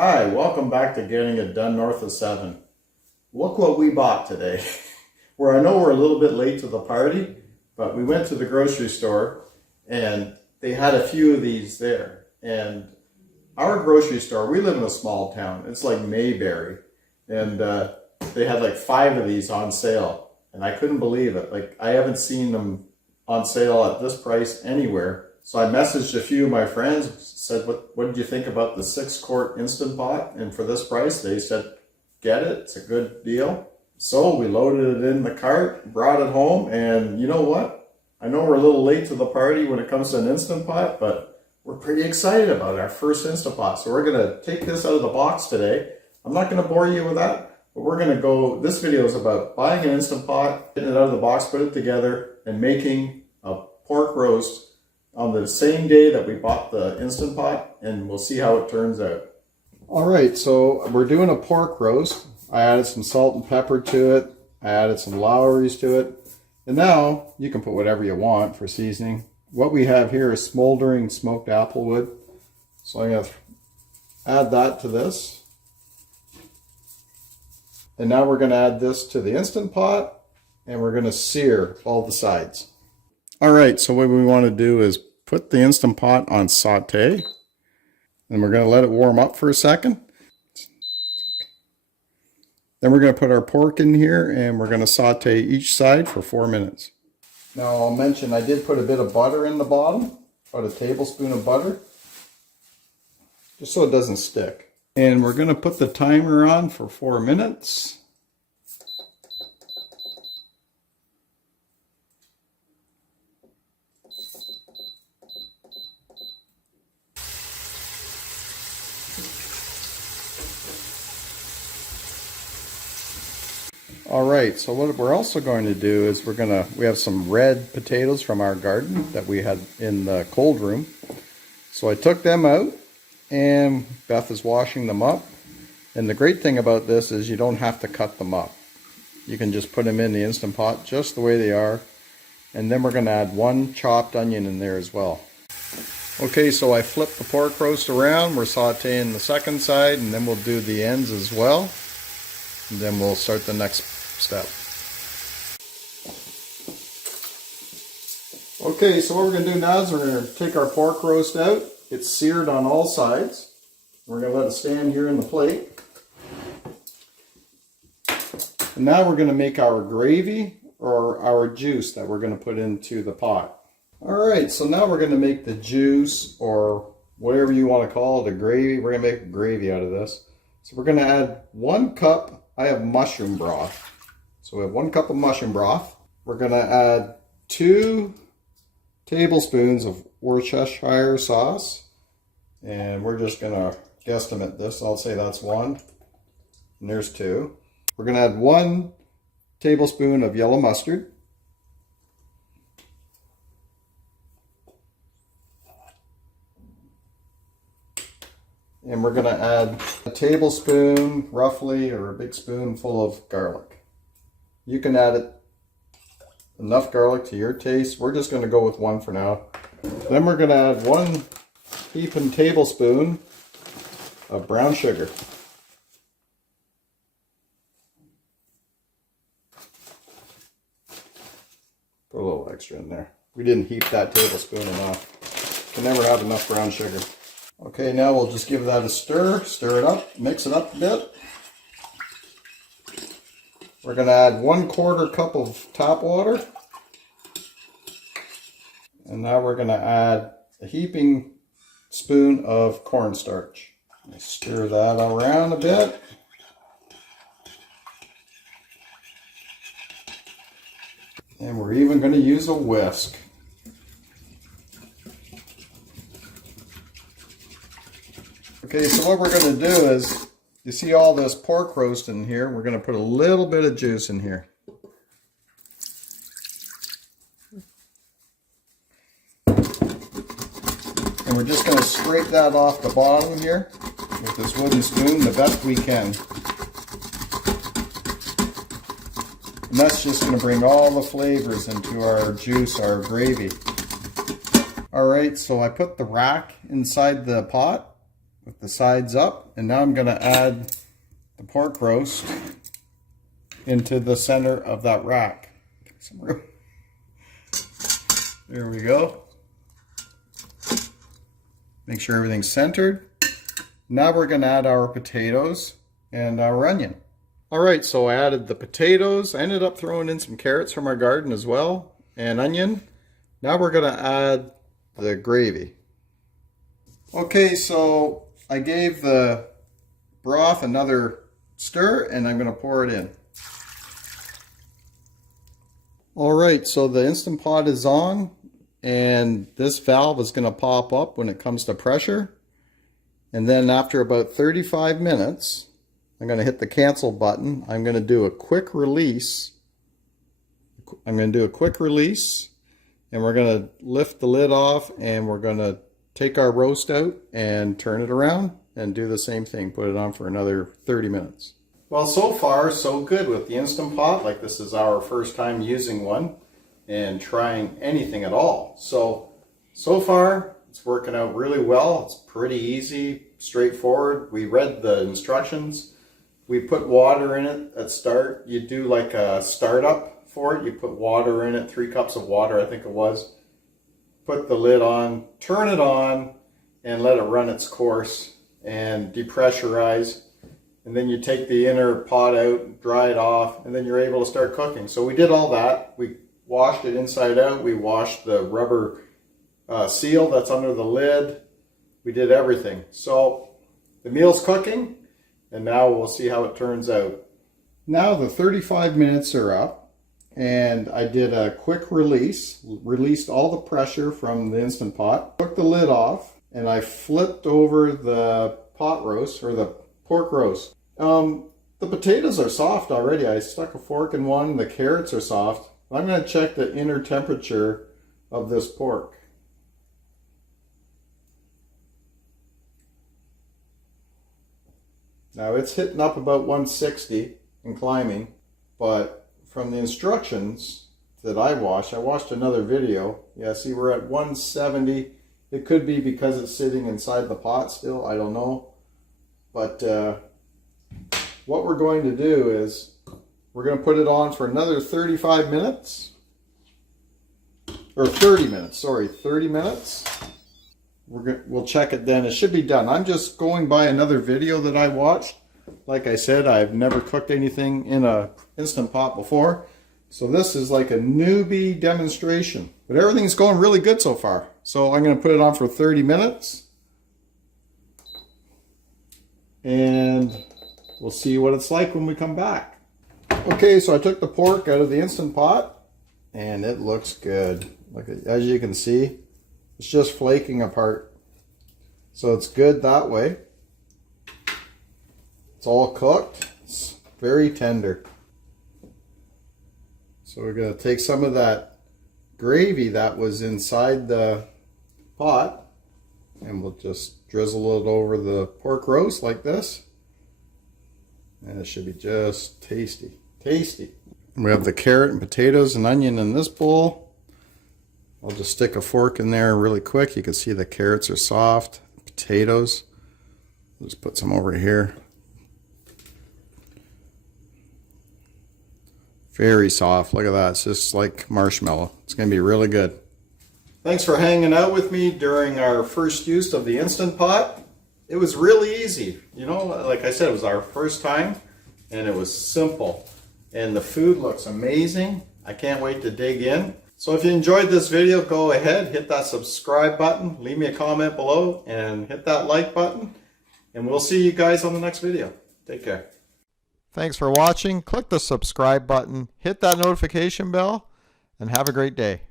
Hi, welcome back to Getting It Done North of 7. Look what we bought today. Where I know we're a little bit late to the party, but we went to the grocery store and they had a few of these there. And our grocery store, we live in a small town. It's like Mayberry. And they had like 5 of these on sale. And I couldn't believe it. Like, I haven't seen them on sale at this price anywhere. So I messaged a few of my friends, said, what did you think about the 6-quart Instant Pot? And for this price, they said, get it, it's a good deal. So we loaded it in the cart, brought it home, and you know what? I know we're a little late to the party when it comes to an Instant Pot, but we're pretty excited about our first Instant Pot. So we're gonna take this out of the box today. I'm not gonna bore you with that, but we're gonna go, this video is about buying an Instant Pot, getting it out of the box, put it together, and making a pork roast on the same day that we bought the Instant Pot, and we'll see how it turns out. All right, so we're doing a pork roast. I added some salt and pepper to it. I added some Lowry's to it. And now you can put whatever you want for seasoning. What we have here is smoldering smoked applewood. So I'm gonna add that to this. And now we're gonna add this to the Instant Pot, and we're gonna sear all the sides. All right, so what we wanna do is put the Instant Pot on saute, and we're going to let it warm up for a second. Then we're going to put our pork in here, and we're going to saute each side for 4 minutes. Now I'll mention I did put a bit of butter in the bottom, about a tablespoon of butter, just so it doesn't stick. And we're going to put the timer on for 4 minutes. All right, so what we're also going to do is we have some red potatoes from our garden that we had in the cold room. So I took them out, and Beth is washing them up. And the great thing about this is you don't have to cut them up. You can just put them in the Instant Pot just the way they are. And then we're going to add 1 chopped onion in there as well. Okay, so I flipped the pork roast around. We're sauteing the second side, and then we'll do the ends as well. And then we'll start the next step. Okay, so what we're going to do now is we're going to take our pork roast out. It's seared on all sides. We're going to let it stand here in the plate. And now we're going to make our gravy or our juice that we're going to put into the pot. Alright, so now we're going to make the juice, or whatever you want to call it, a gravy. We're going to make gravy out of this. So we're going to add 1 cup. I have mushroom broth. So we have 1 cup of mushroom broth. We're going to add 2 tablespoons of Worcestershire sauce. And we're just going to guesstimate this. I'll say that's 1. And there's 2. We're going to add 1 tablespoon of yellow mustard. And we're going to add a tablespoon, roughly, or a big spoonful of garlic. You can add it enough garlic to your taste. We're just going to go with 1 for now. Then we're going to add 1 heaping tablespoon of brown sugar. Put a little extra in there. We didn't heap that tablespoon enough. Can never have enough brown sugar. Okay, now we'll just give that a stir it up, mix it up a bit. We're going to add 1/4 cup of tap water. And now we're going to add a heaping spoon of cornstarch. Stir that around a bit. And we're even going to use a whisk. Okay, so what we're going to do is, you see all this pork roast in here, we're going to put a little bit of juice in here. And we're just going to scrape that off the bottom here with this wooden spoon the best we can. And that's just going to bring all the flavors into our juice, our gravy. Alright, so I put the rack inside the pot with the sides up. And now I'm going to add the pork roast into the center of that rack. Some room. There we go. Make sure everything's centered. Now we're going to add our potatoes and our onion. All right, so I added the potatoes. I ended up throwing in some carrots from our garden as well, and onion. Now we're going to add the gravy. Okay, so I gave the broth another stir, and I'm going to pour it in. All right, so the Instant Pot is on, and this valve is going to pop up when it comes to pressure. And then after about 35 minutes, I'm going to hit the cancel button. I'm going to do a quick release. And we're going to lift the lid off, and we're going to take our roast out and turn it around and do the same thing. Put it on for another 30 minutes. Well, so far so good with the Instant Pot. Like, this is our first time using one and trying anything at all. So far it's working out really well. It's pretty easy, straightforward. We read the instructions. We put water in it at start. You do like a startup for it. You put water in it, 3 cups of water, I think it was. Put the lid on, turn it on, and let it run its course and depressurize. And then you take the inner pot out, dry it off, and then you're able to start cooking. So we did all that. We washed it inside out. We washed the rubber seal that's under the lid. We did everything. So the meal's cooking, and now we'll see how it turns out. Now the 35 minutes are up, and I did a quick release, released all the pressure from the Instant Pot, took the lid off, and I flipped over the pot roast, or the pork roast. The potatoes are soft already. I stuck a fork in one. The carrots are soft. I'm going to check the inner temperature of this pork. Now it's hitting up about 160 and climbing, but from the instructions that I watched another video. Yeah, see, we're at 170. It could be because it's sitting inside the pot still. I don't know. But what we're going to do is we're going to put it on for another 35 minutes. Or 30 minutes, sorry, 30 minutes. We'll check it then. It should be done. I'm just going by another video that I watched. Like I said, I've never cooked anything in an Instant Pot before. So this is like a newbie demonstration. But everything's going really good so far. So I'm going to put it on for 30 minutes. And we'll see what it's like when we come back. Okay, so I took the pork out of the Instant Pot, and it looks good. Look, as you can see, it's just flaking apart. So it's good that way. It's all cooked. It's very tender. So we're going to take some of that gravy that was inside the pot, and we'll just drizzle it over the pork roast like this. And it should be just tasty. Tasty. We have the carrot and potatoes and onion in this bowl. I'll just stick a fork in there really quick. You can see the carrots are soft. Potatoes. I'll just put some over here. Very soft. Look at that. It's just like marshmallow. It's going to be really good. Thanks for hanging out with me during our first use of the Instant Pot. It was really easy. You know, like I said, it was our first time, and it was simple. And the food looks amazing. I can't wait to dig in. So if you enjoyed this video, go ahead, hit that subscribe button, leave me a comment below, and hit that like button. And we'll see you guys on the next video. Take care. Thanks for watching. Click the subscribe button, hit that notification bell, and have a great day.